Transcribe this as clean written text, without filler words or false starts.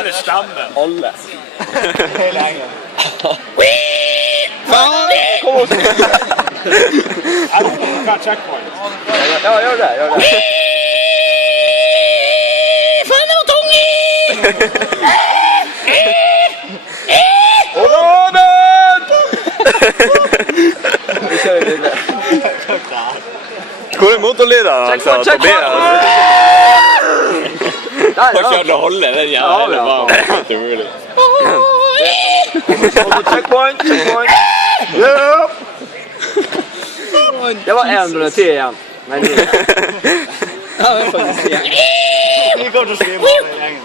Hele stammen. Alle. Hele gjengen. Kom oss. Hva er checkpoint? Ja, gjør det, gjør det. Faen, det var tunge! Vi kjører videre. Hvor er motorlyden? Checkpoint, checkpoint! Har klart å holde den jævla banen. Det er umulig. Checkpoint, checkpoint. Det var 110 igjen. Men Vi går til å skrive av den gjengen.